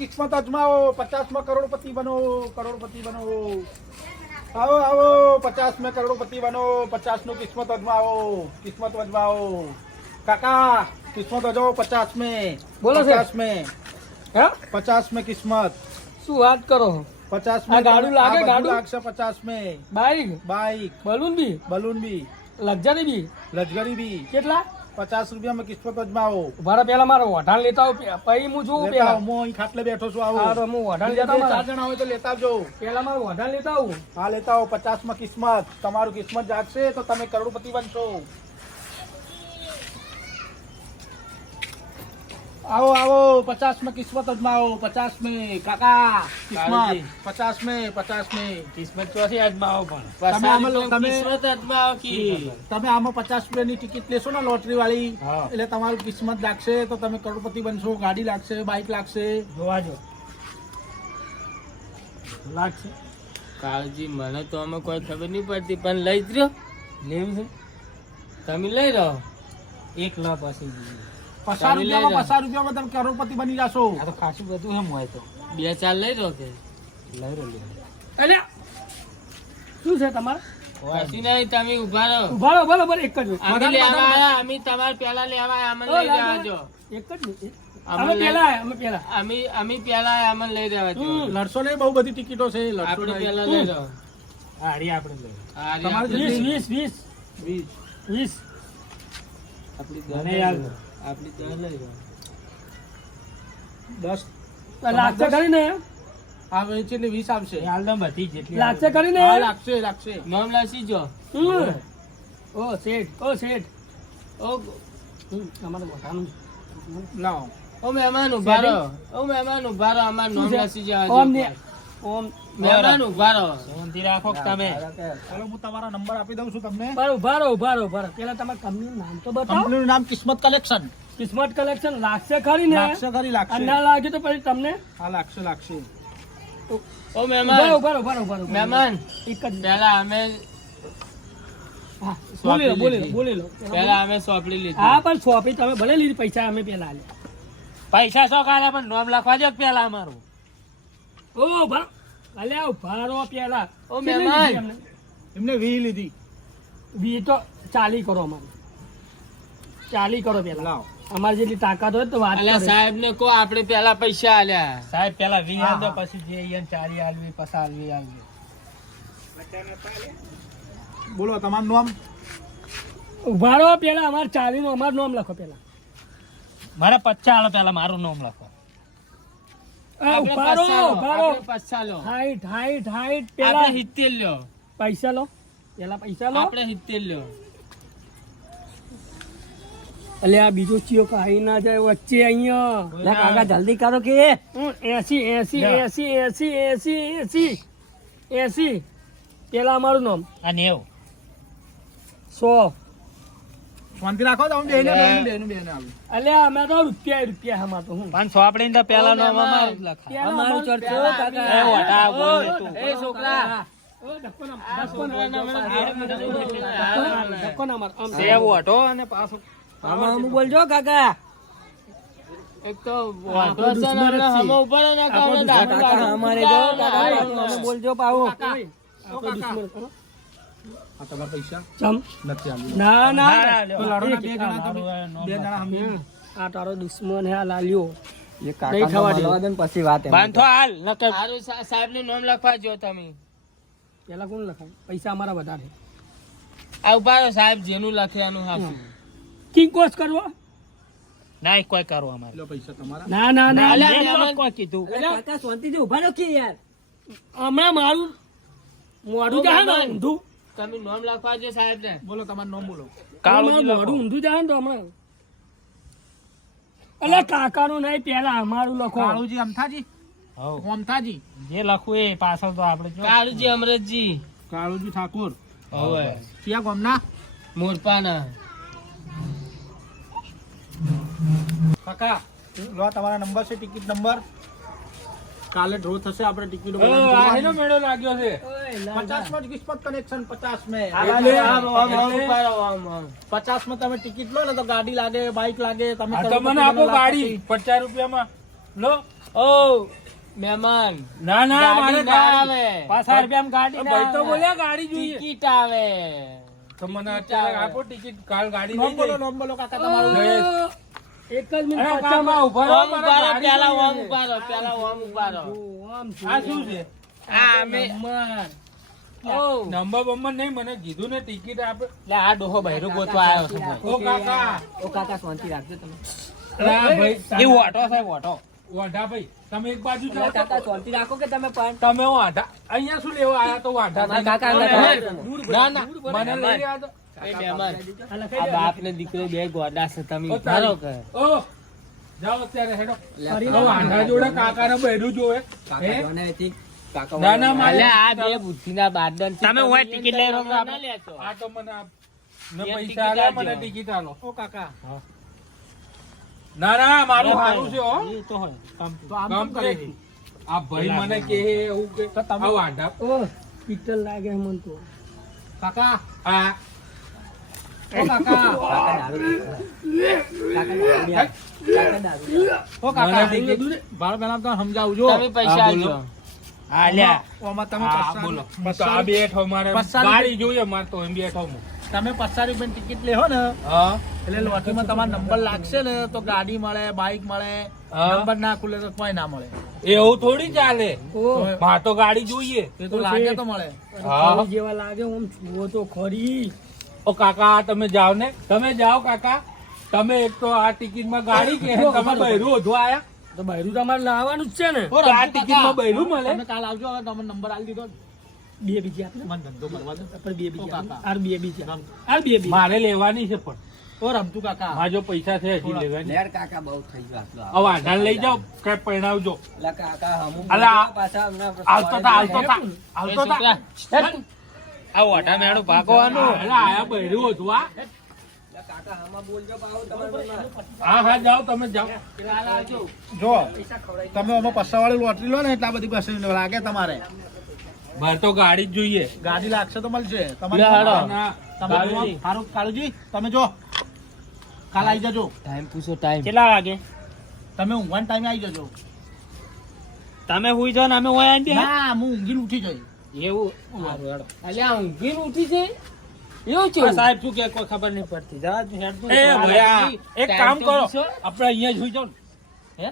किस्मत अजमाओ पचास में करोड़पति बनो करोड़पति बनो आओ आओ पचास में करोड़पति बनो पचास नो किस्मत अजमाओ किस्मत अजमाओ काका किस्मत अजमाओ पचास में बोलो पचास में पचास में किस्मत सुहात करो पचास में गाड़ी लागे गाड़ू लाग पचास में बाइक बाइक बलून भी बलून भी लग्जरी भी लग्जरी भी कितना પચાસ રૂપિયામાં કિસ્મત અજમાવો ઉભારો પેલા મારો વઢાણ લેતા આવો. પે- પછી હું જોઉં પેલા. આવો, હું અહીં ખાટલે બેઠો છું આવો. હા, હું વઢાણ લેતા બે ચાર જણા હોય તો લેતા આવજો. પેલા મારું વઢાણ લેતા આવું. હા લેતા આવો પચાસમાં કિસ્મત. તમારું કિસ્મત જાગશે તો તમે કરોડપતિ બનશો. આવો આવો પચાસમાં કિસ્મત અજમાવો પચાસ મે કાકા કિસ્મત. પચાસ મે પચાસ મે કિસ્મત ચોથી અજમાવો પણ. તમે કિસ્મત અજમાવો કી? તમે આમાં પચાસ રૂપિયાની ટિકિટ લેશો ને લોટરી વાળી એટલે તમારું કિસ્મત લાગશે તો તમે કરોડપતિ બનશો ગાડી લાગશે બાઇક લાગશે. જોવાજો લાગશે. કાળજી મને તો અમે કોઈ ખબર નહીં પડતી પણ લઈ જ રહ્યો. લેવું છે. તમે લઈ રહો. એક લો પછી પચાસ રૂપિયામાં. પચાસ રૂપિયામાં તમે કરોડપતિ બની જશો. આ તો ખાસું બધું એમ હોય તો. બે ચાર લઈ લો કે. લઈ લો એટલે શું છે તમારે? કશું નહીં તમે ઊભા રહો ઊભા રહો બરાબર એક જ અમે લેવા અમે તમારે પેલા લેવા આયા, અમને લઈ લાગે. એક જ અમે અમે લઈ- પેલા અમે પેલા અમે અમે પેલા અમને લઈ રહ્યા છો લડશો નહીં બહુ બધી ટિકિટો છે લડશો નહીં. પેલા લઈ રહ્યો હા આપણે લઈ તમારે આપણે. વીસ વીસ વીસ. વીસ. વીસ. આપણી મને આપણી લઈ દસ લાગશે ખરી ને? આ વેચી વીસ આપશે. એ હાલ તો બધી જેટલી લાગશે ખરી ને? લાગશે લાગશે. નામ લાસી જો. ઓ શેઠ ઓ શેઠ. ઓ અમારે મોઢાનું લાવો ઓ મહેમાન ઊભા રહો. ઓ મહેમાન ઊભા રહો અમાર નામ લાસી જવા ઓમ ઓમ મહેમાન ઊભા રહો. શાંતિ રાખો તમે? ચાલો હું તમારા નંબર આપી દઉં છું તમને. પર ઊભા રહો ઊભા રહો ઊભા રહો. પેલા તમારા કંપનીનું નામ તો બતાવો. કંપનીનું નામ કિસ્મત કલેક્શન. કિસ્મત કલેક્શન લાગશે ખરી ને? લાગશે ખરી લાગશે. ના લાગ્યું તો પછી તમને? હા લાગશે લાગશે. ઓ મહેમાન. ઊભા રહો ઊભા રહો ઊભા રહો મહેમાન. એક જ પેલા અમે બોલી લો બોલી લો બોલી લો. પેલા અમે સોંપડી લીધી. હા પણ સોંપી તમે ભલે લીધી પૈસા અમે પેલા આલ્યા પૈસા શો કાલે પણ નોમ લખવા દો પેલા અમારું. ઓ ભરો અલ્યા ઊભા રહો પેલા. ઓ મહેમાન. એમને? વી લીધી. વી તો ચાલી કરો અમારે. ચાલી કરો પેલા. લાવો. અમારી જેટલી તાકાત હોય તો વાત અલ્યા સાહેબ ને કહો આપણે પેલા પૈસા આલ્યા. સાહેબ પેલા વી હાલ. પછી જે ઈયન ચાલી આલવી પછી આલવી આલવી બોલો તમારું નામ? ઊભા રહો પેલા અમારે ચાલી નું અમારું નામ લખો પેલા. મારે પચ્ચા આલો પેલા મારું નામ લખો. આ આપણે ઊભા લો, ઊભા રહો આપણે પચાસ લો હાઈટ હાઈટ હાઈટ. પેલા સિત્તેર લ્યો પૈસા લો. પેલા પૈસા લો. આપણે સિત્તેર લ્યો એટલે આ બીજો ચિયો કાઈ ના જાય વચ્ચે અહીંયા. લે કાકા જલ્દી કરો કે. એસી એસી એસી એસી એસી એસી એસી. પેલા અમારું નામ. આ નેવ. સો. શાંતિ રાખો તમે બેને બેને બેને બેને આવું. એટલે અમે તો રૂપિયા રૂપિયા હમા તો હું. પાંચસો આપણે ઇંદા પેલા નો અમારું લખા અમારું ચર્ચો કાકા. એ વટા બોલ તું. એ છોકરા. બોલજો કાકા. એક તો. બોલજો પાવો આ તમારા પૈસા? ચમ. નથી આલ્યું. ના ના. ના, લ્યો. તો લડો ને બે જણા તમે. બે જણા સમજી આ તારો દુશ્મન હે આ લાલ્યો. નહીં થવા દે. બાંધો હાલ નકર હારું સા- સાહેબનું નામ લખવા જો તમે. પેલા કોણ લખાય? પૈસા અમારા વધારે આ ઊભા સાહેબ જેનું લખે એનું. કિંગ કોસ કરવો? ના કોઈ કરો અમારે. લો પૈસા તમારા. ના ના ના. અલ્યા, ઊભા કીધું હમણાં મારું મોઢું જાય ને ઊંધું તમે નામ લખવા જો સાહેબ ને? બોલો તમારું નામ બોલો. કાળું હમણાં ઊંધું જાય તો હમણાં. એટલે કાકાનું નહીં પેલા અમારું લખો. કાળુજી અમથાજી? ઓમથાજી જે લખવું એ પાછળ તો આપણે જો. કાળુજી અમરતજી. કાળુજી ઠાકોર. હવે. ક્યાં ગામના? મોરપાના. કાકા લો તમારા નંબર છે ટિકિટ નંબર. કાલે ડ્રો થશે આપણે ટિકિટો આનો મેળો લાગ્યો છે. પચાસમાં જ કિસ્મત કનેક્શન પચાસમાં આમ, આમ, આમ, આમ, ઊભા રહો, આમ, આમ. પચાસમાં તમે ટિકિટ લો ને તો ગાડી લાગે બાઇક લાગે તમે આ તો મને આપો ગાડી લાખપતિ. પચાસ રૂપિયામાં. લો. ઓ મહેમાન ના ના મારે આવે. પાછા રૂપિયામાં ગાડી ના ભાઈ તો બોલ્યા ગાડી જોઈએ. ટિકિટ આવે. તો મને અત્યારે આપો ટિકિટ કાલ ગાડી નોમ બોલો. નોમ બોલો કાકા તમારું. એક જ મિનિટ પાછામાં. ઊભા રહો, ઊભા રહો, પેલા ઓમ ઊભા રહો, પેલા ઓમ ઊભા રહો. આમ છે. આ શું છે? આ અમે નંબર. બમ્બર નહીં મને કીધું ને ટિકિટ આપે. એટલે આ ડોહો બહેરો ગોતવા આવ્યો છે. ઓ કાકા. ઓ કાકા શાંતિ રાખજો તમે. અરે ભાઈ એ ઓટો સાહેબ ઓટો વાંઢા ભાઈ તમે એક બાજુ જાઓ કાકા શાંતિ રાખો કે તમે પણ? તમે વાંઢા અહીંયા શું લેવા આયા તો વાંઢા કાકા ના, ના મને લઈ અલા આ બાપ ને દીકરો બે ગોડા છે તમે ઉતારો કે ઓ જાઓ અત્યારે હેડો. વાંઢા જોડે જોવે. હે? ના ના મારે આ બે બુદ્ધિના બાદન તમે ઓય ટિકિટ લઈ રહ્યો છો ના આપણે? લેશો. આ તો મને ને બે પૈસા ટિકિટ મને ટિકિટ આલો. ઓ કાકા. ના ના મારું સારું છે હો. તો હોય. તો આમ કરે આ ભાઈ મને કે એવું કે તમે- વાંઢા. ઓ લાગે મન તો. કાકા. આ તમે પચાસ- બોલો. હું તો પચાસ- આ બેઠો મારે પચાસ ગાડી જોઈએ મારે તો એમ બેઠો હું તમે પચાસ રૂપિયાની ટિકિટ લેહો ને હા. એટલે લોટરીમાં તમારો નંબર લાગશે ને તો ગાડી મળે બાઇક મળે નંબર ના ખુલે તો કોઈ ના મળે. એવું થોડી ચાલે. મારે તો ગાડી જોઈએ. એ તો લાગે તો મળે. જેવા લાગે હું જુઓ તો ખરી. ઓ કાકા તમે જાઓ ને. તમે જાઓ કાકા. તમે એક તો આ ટિકિટમાં ગાડી કે તમે બૈરું ઓધવા આયા? તો બૈરું તમારે લાવવાનું જ છે ને. આ ટિકિટમાં. બૈરું મળે. કાલ આવજો હવે તમે નંબર આપી દીધો. બે બીજી આપને. મને ધંધો કરવા દો. પણ બે બીજી. આર બે બીજી આર બે બીજી મારે લેવાની છે પણ. ઓ રમતું કાકા. હા જો પૈસા છે હજી લેવાની. યાર કાકા બહુ થઈ ગયો આટલો હવે આધાર લઈ જાઓ કે પરણાવજો. લા કાકા હમું અલા, પાછા હમણાં આવતો તા આવતો તા આવતો તા. આ ઓઢા મેણું ભાગવાનું. આયા બૈરું તમારે બોલવા. હા હા જાઓ તમે જાઓ. જો તમે આમાં પૈસા લોટરી લો ને એટલા બધી પૈસા લાગે તમારે. મારે તો ગાડી જ જોઈએ. ગાડી લાગશે તો મળશે. તમારે હારું કાળુજી તમે જો. કાલ આવી જજો. ટાઈમ પૂછો ટાઈમ કેટલા વાગે? તમે ઊંઘવાના ટાઈમે આવી જજો. તમે હુઈ જાઓ ને અમે હોય ના હું ઊંઘીને ઉઠી જઈ એવું અલ્યા ઊંઘી ઉઠી છે એવું છે સાહેબ શું કે? કોઈ ખબર નહીં પડતી. જરા હેડ તું. એ ભયા એક કામ કરો. આપણે અહીંયા જ હોઈ હે?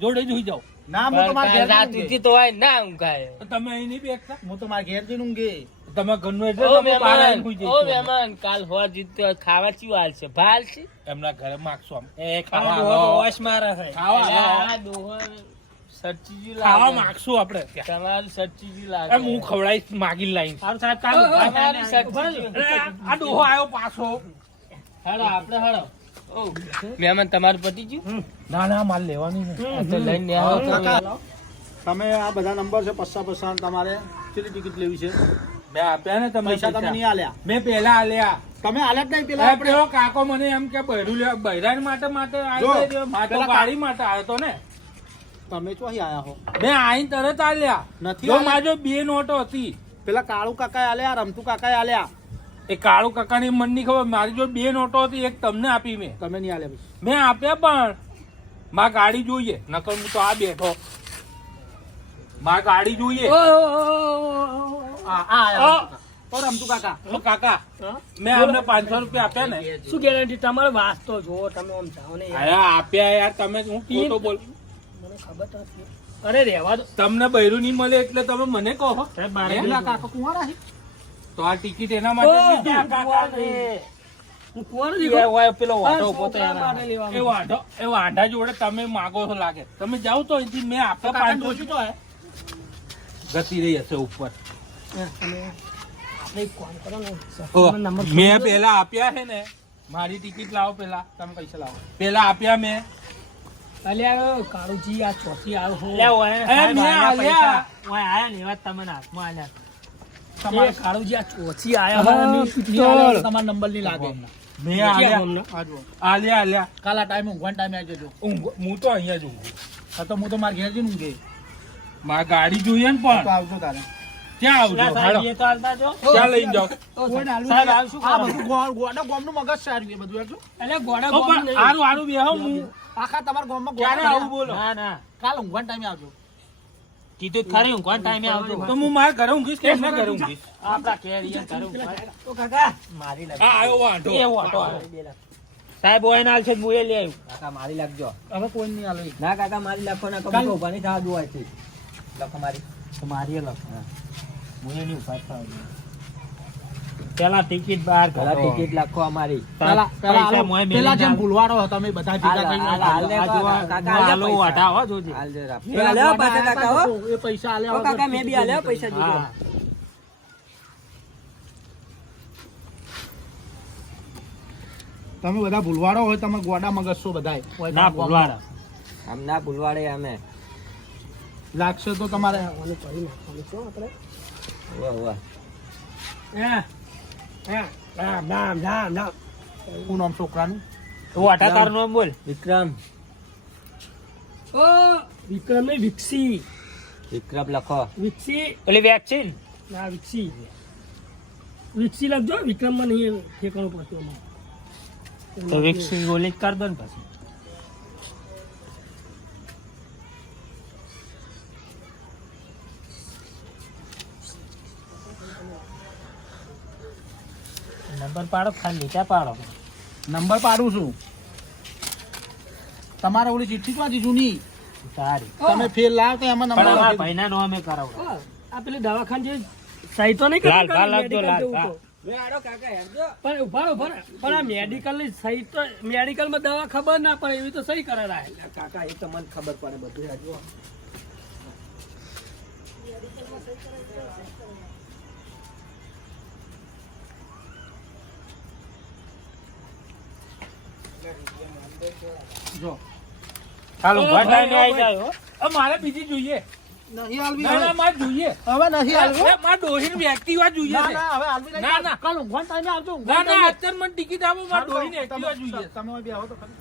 જોડે જ હોઈ ના હું તો મારા ઘેર રાત જઈને સુધી ઊંઘે. તો હોય ના ઊંઘાય. તમે અહીં નહીં બેસતા? હું તો મારા ઘેર જઈને ઊંઘે. તમે ઘરનું એટલે તમે બહાર આવીને મહેમાન હોઈ ઓ મહેમાન કાલ હોવા જીત ખાવા ચિયો હાલ છે? ભાલ છે? એમના ઘરે માગશો આમ. એ ખાવા. વોશ મારે છે. ખાવા અલ્યા, આવો. આ ડોહો સરચીજી ખાવા લાગે આપણે. તમારું સરચીજી લાગે. હું ખવડાવીશ માગી લાવીશ. સારું સાહેબ કાલ ઊભા તમારી થઈને સરચીજી અરે, આ ડોહો આવ્યો પાછો. હેડો આપણે હેડો મહેમાન તમારું પતિ ના ના માલ લેવાની છે. આ તો લઈને આવો તમે. આ બધા નંબર છે પસ્સા પસ્સા તમારે. કેટલી ટિકિટ લેવી છે? મેં આપ્યા ને તમે. પૈસા તમે નહીં આલ્યા. મેં પેલા આલ્યા. તમે આલ્યા નહીં પેલા આપણે? કાકો મને એમ કે બૈરું લે બૈરાન માટે માટે આવ્યો ગાડી માટે આવ્યો તો ને. તમે ચોહી આયા હો? મેં આઈને તરત આલ્યા. નથી જો માજો બે નોટો હતી. પેલા કાળુ કાકા આલ્યા રમતુ કાકા આલ્યા? એ કાળુ કાકાની મનની ખબર મારી જો બે નોટો હતી એક તમને આપી મેં. તમે નહીં આલ્યા મેં આપ્યા પણ માં ગાડી જોઈએ. નકર હું તો આ બેઠો. માં ગાડી જોઈએ. રમતુ કાકા. કાકા મેં અમને પાંચસો રૂપિયા આપ્યા ને. શું ગેરંટી તમારે વાંચતો જુઓ તમે આમ જાઓ ને. આપ્યા યાર તમે હું બોલ. અરે રહેવા દો. તમને બૈરું નહીં મળે એટલે તમે મને કહો કાકા કુંવારા છે. તો આ ટિકિટ એના માટે તમે માગો છો લાગે. તમે જાઓ તો અહીંથી મેં ગતિ રહી હશે ઉપર. મેં પેલા આપ્યા છે ને. મારી ટિકિટ લાવો પેલા તમે પૈસા લાવો. પેલા આપ્યા મેં. અલ્યા કાળુજી આ ચોથી આવ્યો હું. અલ્યા, ઓય, એ સાહેબ, મેં આયા આલ્યા. પૈસા. ઓય આયા ને એવા તમને હાથમાં આલ્યા. તમારે કાળુજી આ ચોથી આયા તમારે નંબર નહીં લાગે. મેં આલ્યા. આલ્યા કાલા ટાઈમે ઊંઘવાના ટાઈમે આવી જજો હું તો અહીંયા જ ઊંઘું. હા તો હું તો મારા ઘેર જઈને ઊંઘે. મારે ગાડી જોઈએ ને પણ. આવજો તારે. ક્યાં આવજો ના, સાહેબ, એ તો હાલતા જો. ક્યાં લઈને જાઓ. આ બધું ગોડા ગોમનું મગજ સારું એ બધું એટલું. એટલે ગોડા ગોમ હારું હારું બેહો હું. આખા તમારા ગામમાં ક્યારે ગોડા આવું બોલો? ના ના. કાલ ઊંઘવાના ટાઈમે આવજો. કીધું ખરી ઊંઘવાના ટાઈમે આવજો. તો હું મારે ઘરે ઊંઘીશ કે એમના ઘરે ઊંઘીશ? આપડા કેરીએ ઘરે ઊંઘવાના. તો કાકા. મારી લાગ હા આયો વાંધો એ આવે. સાહેબ ઓય નાલ છે મુએ એ લઈ આવ્યું કાકા મારી લાગજો હવે કોઈ નહીં આલો ના કાકા મારી લાખો ના કબૂલ ઊભા નહીં થવા જોવાય છે લખો મારી. મારી લખ હું એની ઊભા થવા પેલા ટિકિટ બહાર પેલા ટિકિટ લખો અમારી પેલા જેમ ભૂલવાડો હતો અમે બધા ભેગા હાલ. વાટા હો જોજે. હાલ. પેલા પાછા કાકા હો. એ પૈસા કાકા મેં બી પૈસા તમે બધા ભૂલવાડો હોય તમે ગોડા મગજ છો ના ભૂલવાડા. આમ ના ભૂલવાડે અમે લાગશે તો તમારે શું નામ છોકરાનું? તું તારું નામ બોલ. વિક્રમ. ઓ વિક્રમ નહીં વિકસી. વિક્રમ લખો. વિકસી. પેલી વેક્સિન ના? વિકસી. વિકસી લખજો વિક્રમમાં નહીં ઠેકાણું પડતું તો વેક્સિન ગોલી જ કર દો ને પછી. નંબર પાડો ખાલી નીચે પાડો. નંબર પાડું છું. તમારે ઓલી ચિઠ્ઠી જ વાંચી જૂની? સારી તમે ફેર લાવ તો એમાં નંબર અમારા નંબર નો અમે કરાવો. આ પેલી દવાખાન જે સહી તો નહીં લાલ, લાલ લખજો, લાલ. પણ ઊભા ઊભા પણ આ મેડિકલની સહી તો મેડિકલમાં દવા ખબર ના પડે એવી તો સહી કરે. કાકા એ તો મને ખબર પડે બધું જો ચાલો ઊભા થઈને આવી જાય હો. અ, મારે બીજી જોઈએ નહીં હાલવી ના ના જોઈએ હવે નહીં હાલવું એ, મારે ડોહીની એક્ટિવા જોઈએ ના. ના હવે નહીં. ના, ના. કાલ ઊંઘવાના ટાઈમે આવજો ના ના. અત્યારે મને ટિકિટ આપો મારે ડોહીની એક્ટિવા જોઈએ તમે બે આવો તો ખરી.